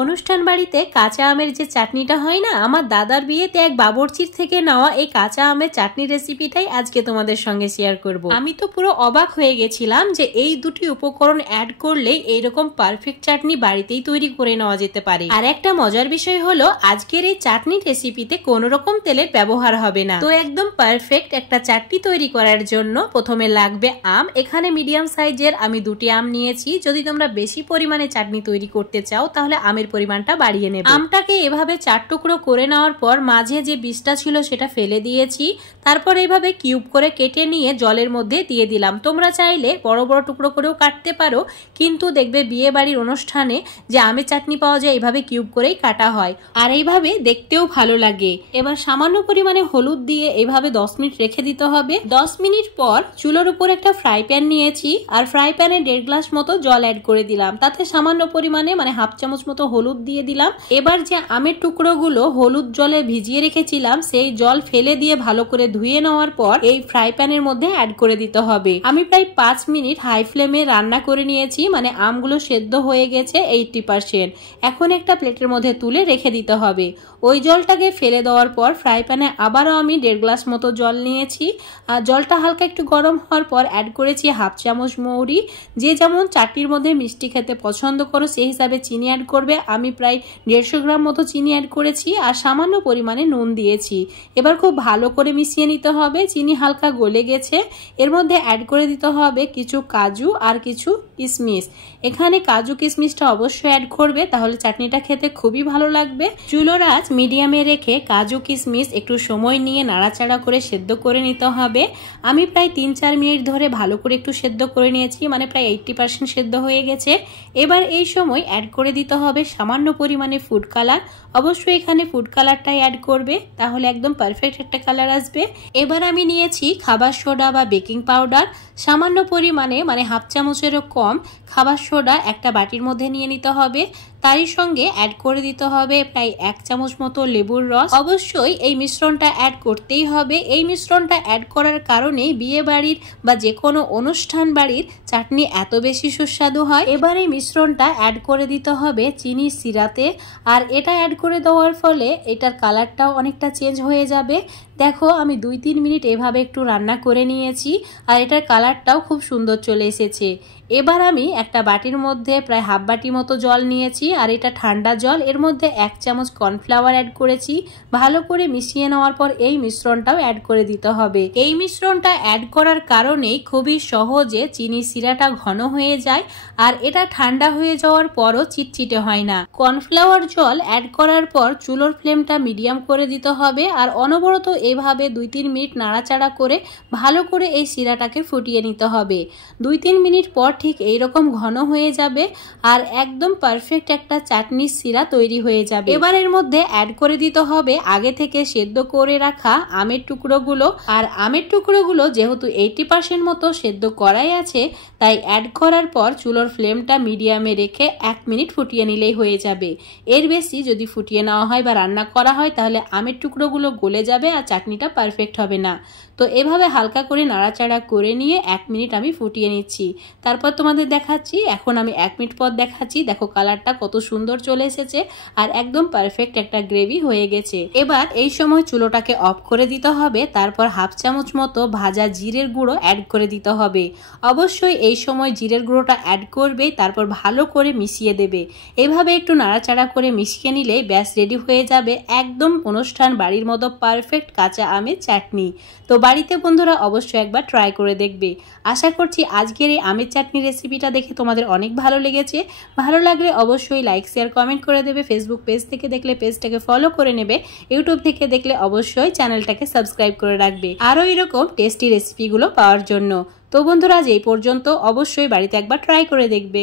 অনুষ্ঠান বাড়িতে কাঁচা আমের যে চাটনিটা হয় না, আমার দাদার বিয়েতে এক বাবুর্চির থেকে নেওয়া এই কাঁচা আমের চাটনি রেসিপিটাই আজকে তোমাদের সঙ্গে শেয়ার করব। আমি তো পুরো অবাক হয়ে গেছিলাম যে এই দুটি উপকরণ অ্যাড করলে এইরকম পারফেক্ট চাটনি বাড়িতেই তৈরি করে নেওয়া যেতে পারে। আর একটা মজার বিষয় হলো আজকের এই চাটনি রেসিপিতে কোনো রকম তেলের ব্যবহার হবে না। তো একদম পারফেক্ট একটা চাটনি তৈরি করার জন্য প্রথমে লাগবে আম। এখানে মিডিয়াম সাইজের আমি দুটি আম নিয়েছি। যদি তোমরা বেশি পরিমাণে চাটনি তৈরি করতে চাও তাহলে আমের পরিমাণটা বাড়িয়ে নেবে। আমটাকে এভাবে 4 টুকরো করে নেওয়ার পর মাঝে যে বীজটা ছিল সেটা ফেলে দিয়েছি। তারপর এইভাবে কিউব করে কেটে নিয়ে জলের মধ্যে দিয়ে দিলাম। তোমরা চাইলে বড় বড় টুকরো করেও কাটতে পারো, কিন্তু দেখবে বিয়ে বাড়ির অনুষ্ঠানে যে আমের চাটনি পাওয়া যায় এইভাবে কিউব করেই কাটা হয়, আর এইভাবে দেখতেও ভালো লাগে। এবার সামান্য পরিমাণে হলুদ দিয়ে এইভাবে 10 মিনিট রেখে দিতে হবে। 10 মিনিট পর চুলোর উপর একটা ফ্রাই প্যান নিয়েছি, আর ফ্রাই প্যানে 1.5 গ্লাস মতো জল অ্যাড করে দিলাম। তাতে সামান্য পরিমাণে মানে হাফ চামচ মতো হলুদ দিয়ে দিলাম। এবার যে আমের টুকরোগুলো হলুদ জলে ভিজিয়ে রেখেছিলাম সেই জল ফেলে দিয়ে ভালো করে ধুয়ে নেওয়ার পর এই ফ্রাই প্যানের মধ্যে অ্যাড করে দিতে হবে। আমি প্রায় 5 মিনিট হাই ফ্লেমে রান্না করে নিয়েছি, মানে আমগুলো সেদ্ধ হয়ে গেছে 80%। এখন একটা প্লেটের মধ্যে তুলে রেখে দিতে হবে। ওই জলটাকে ফেলে দেওয়ার পর ফ্রাই প্যানে আবারও আমি 1.5 গ্লাস মতো জল নিয়েছি। আর জলটা হালকা একটু গরম হওয়ার পর অ্যাড করেছি হাফ চামচ মৌরি। যে যেমন চাটনির মধ্যে মিষ্টি খেতে পছন্দ করো সেই হিসাবে চিনি অ্যাড করবে। আমি প্রায় 150 গ্রাম মতো চিনি অ্যাড করেছি, আর সামান্য পরিমাণে নুন দিয়েছি। এবার খুব ভালো করে মিশিয়ে নিতে হবে। চিনি হালকা গলে গেছে। এর মধ্যে অ্যাড করে দিতে হবে কিছু কাজু আর কিছু কিশমিশ। এখানে কাজু কিশমিশটা অবশ্যই অ্যাড করবে, তাহলে চাটনিটা খেতে খুবই ভালো লাগবে। চুলোর আঁচ মিডিয়ামে রেখে কাজু কিশমিশ একটু সময় নিয়ে নাড়াচাড়া করে সেদ্ধ করে নিতে হবে। আমি প্রায় 3-4 মিনিট ধরে ভালো করে একটু সেদ্ধ করে নিয়েছি, মানে প্রায় 80% সেদ্ধ হয়ে গেছে। এবার এই সময় অ্যাড করে দিতে হবে সামান্য পরিমাণে ফুড কালার। অবশ্যই এখানে ফুড কালারটাই অ্যাড করবে, তাহলে একদম পারফেক্ট একটা কালার আসবে। এবার আমি নিয়েছি খাবার সোডা বা বেকিং পাউডার সামান্য পরিমাণে, মানে হাফ চামচেরও কম খাবার সোডা একটা বাটির মধ্যে নিয়ে নিতে হবে। তারই সঙ্গে অ্যাড করে দিতে হবে প্রায় 1 চামচ মতো লেবুর রস। অবশ্যই এই মিশ্রণটা অ্যাড করতেই হবে। এই মিশ্রণটা অ্যাড করার কারণে বিয়ে বাড়ির বা যে কোনো অনুষ্ঠান বাড়ির চাটনি এত বেশি সুস্বাদু হয়। এবার এই মিশ্রণটা অ্যাড করে দিতে হবে চিনির সিরাতে, আর এটা অ্যাড করে দেওয়ার ফলে এটার কালারটাও অনেকটা চেঞ্জ হয়ে যাবে। দেখো আমি 2-3 মিনিট এভাবে একটু রান্না করে নিয়েছি, আর এটার কালারটাও খুব সুন্দর চলে এসেছে। এবার আমি একটা বাটির মধ্যে প্রায় হাফ বাটি মতো জল নিয়েছি, আর এটা ঠান্ডা জল। এর মধ্যে 1 চামচ কর্নফ্লাওয়ার অ্যাড করেছি। ভালো করে মিশিয়ে নেওয়ার পর এই মিশ্রণটাও অ্যাড করে দিতে হবে। এই মিশ্রণটা অ্যাড করার কারণেই খুবই সহজে চিনি সিরাটা ঘন হয়ে যায়, আর এটা ঠান্ডা হয়ে যাওয়ার পরও চিটচিটে হয় না। কর্নফ্লাওয়ার জল অ্যাড করার পর চুলোর ফ্লেমটা মিডিয়াম করে দিতে হবে, আর অনবরত এভাবে 2-3 মিনিট নাড়াচাড়া করে ভালো করে এই সিরাটাকে ফুটিয়ে নিতে হবে। 2-3 মিনিট পর ঠিক এইরকম ঘন হয়ে যাবে, আর একদম পারফেক্ট একটা চাটনির সিরা তৈরি হয়ে যাবে। এবার এর মধ্যে অ্যাড করে দিতে হবে আগে থেকে সেদ্ধ করে রাখা আমের টুকরোগুলো। আর আমের টুকরোগুলো যেহেতু 80% মতো সেদ্ধ করাই আছে, তাই অ্যাড করার পর চুলোর ফ্লেমটা মিডিয়ামে রেখে 1 মিনিট ফুটিয়ে নিলেই হয়ে যাবে। এর বেশি যদি ফুটিয়ে নেওয়া হয় বা রান্না করা হয় তাহলে আমের টুকরোগুলো গলে যাবে আর চাটনিটা পারফেক্ট হবে না। তো এভাবে হালকা করে নাড়াচাড়া করে নিয়ে 1 মিনিট আমি ফুটিয়ে নিচ্ছি। তারপর তোমাদের দেখাচ্ছি। এখন আমি 1 মিনিট পর দেখাচ্ছি। দেখো কালারটা কত সুন্দর চলে এসেছে, আর একদম পারফেক্ট একটা গ্রেভি হয়ে গেছে। এবার এই সময় চুলোটাকে অফ করে দিতে হবে। তারপর হাফ চামচ মতো ভাজা জিরের গুঁড়ো অ্যাড করে দিতে হবে। অবশ্যই এই সময় জিরের গুঁড়োটা অ্যাড করবে, তারপর ভালো করে মিশিয়ে দেবে। এইভাবে একটু নাড়াচাড়া করে মিশিয়ে নিলে ব্যাস রেডি হয়ে যাবে একদম অনুষ্ঠান বাড়ির মতো পারফেক্ট কাঁচা আমের চাটনি। তো বাড়িতে বন্ধুরা অবশ্যই একবার ট্রাই করে দেখবে। আশা করছি আজকের এই আমের চাটনি রেসিপিটা দেখে তোমাদের অনেক ভালো লেগেছে। ভালো লাগলে অবশ্যই লাইক শেয়ার কমেন্ট করে দেবে। ফেসবুক পেজ থেকে দেখলে পেজটাকে ফলো করে নেবে। ইউটিউব থেকে দেখলে অবশ্যই চ্যানেলটাকে সাবস্ক্রাইব করে রাখবে আরও এরকম টেস্টি রেসিপিগুলো পাওয়ার জন্য। তো বন্ধুরা আজ এই পর্যন্ত, অবশ্যই বাড়িতে একবার ট্রাই করে দেখবে।